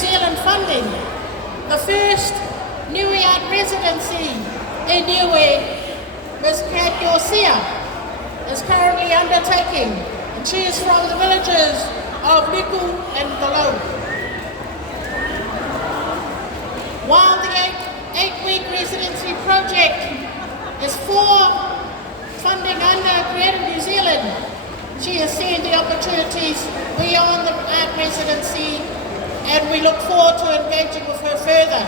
Zealand funding. The first Niue Art residency in Niue, Ms. Kat Yorcia, is currently undertaking, and she is from the villages of Liku and Galou. While the eight-week residency project is for funding under Creative New Zealand, she has seen the opportunities beyond the art residency, and we look forward to engaging with her further.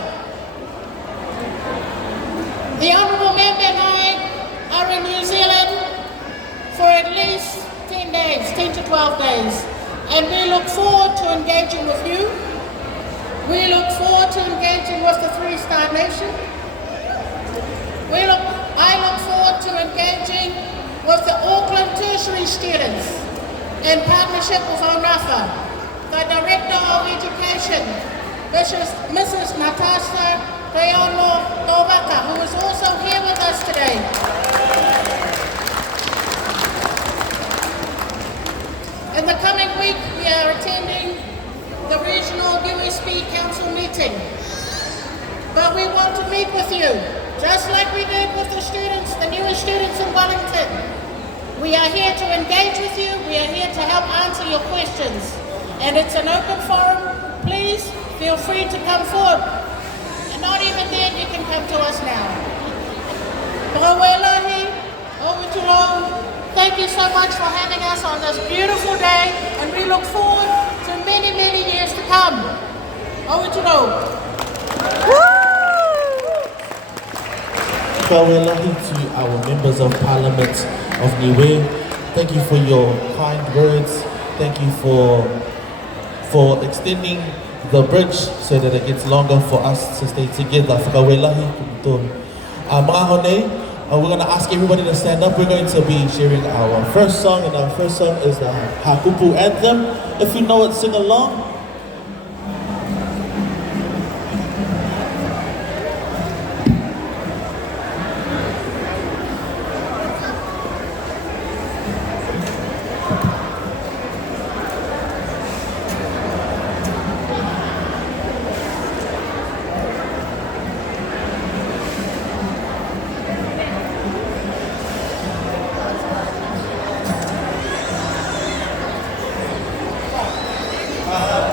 The Honourable Member and I are in New Zealand for at least 10 days, 10 to 12 days, and we look forward to engaging with you. We look forward to engaging with the Three-Star Nation. I look forward to engaging with the Auckland Tertiary students in partnership with ONAFA, the Director of Education, Mrs. Natasha Teono Tobaka, who is also here with us today. In the coming week, we are attending the Regional USB Council meeting. But we want to meet with you, just like we did with the students, the newest students in Wellington. We are here to engage with you. We are here to help answer your questions. And it's an open forum. Please feel free to come forward. And not even then, you can come to us now. Prawelahi, Ovitulo, thank you so much for having us on this beautiful day, and we look forward to many, many years to come. Ovitulo. Prawelahi to our members of Parliament of Niue. Thank you for your kind words. Thank you for extending the bridge so that it gets longer for us to stay together. Whakawelahi kumutun. Mga hone, we're going to ask everybody to stand up. We're going to be sharing our first song, and our first song is the Hakapu anthem. If you know it, sing along. Hakapu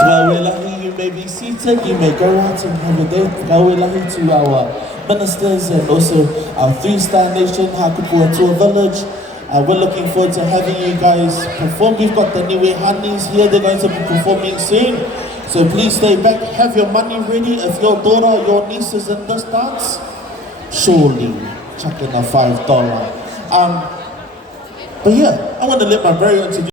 Trawelahi, you may be seated, you may go out and have a day. Trawelahi to our ministers and also our 3-Star Nation, Hakapu Day Village. We're looking forward to having you guys perform. We've got the Niue Honeys here, they're going to be performing soon. So please stay back, have your money ready. If your daughter or your niece is in this dance, surely chuck in a $5. But yeah, I want to let my very own introduce